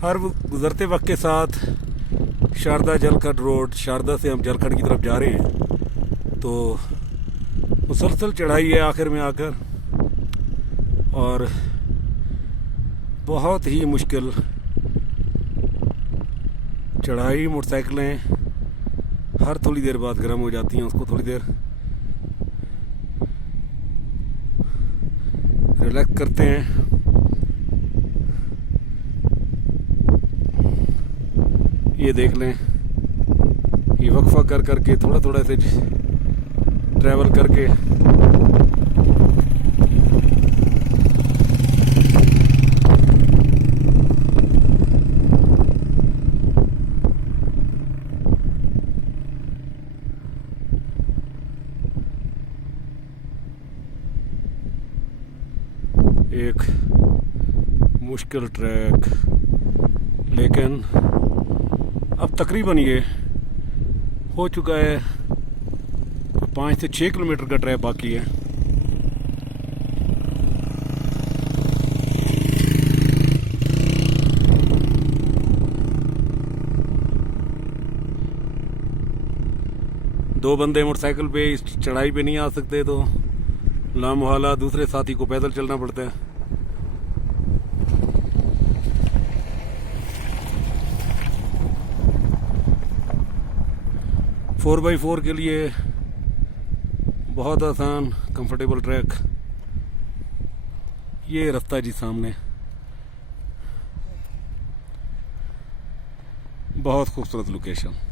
हर गुजरते वक्त के साथ शारदा जलखड रोड, शारदा से हम जलखड की तरफ जा रहे हैं, तो मुसलसल चढ़ाई है आखिर में आकर, और बहुत ही मुश्किल चढ़ाई। मोटरसाइकिलें हर थोड़ी देर बाद गर्म हो जाती हैं, उसको थोड़ी देर रिलैक्स करते हैं। ये देख लें, ये वक्फा कर करके थोड़ा थोड़ा से ट्रैवल करके एक मुश्किल ट्रैक, लेकिन अब तकरीबन ये हो चुका है। 5 से 6 किलोमीटर का ट्रैक बाकी है। दो बंदे मोटरसाइकिल पे इस चढ़ाई पे नहीं आ सकते, तो लामोहला दूसरे साथी को पैदल चलना पड़ता है। फोर बाई फोर के लिए बहुत आसान कंफर्टेबल ट्रैक। ये रास्ता जी सामने, बहुत खूबसूरत लोकेशन।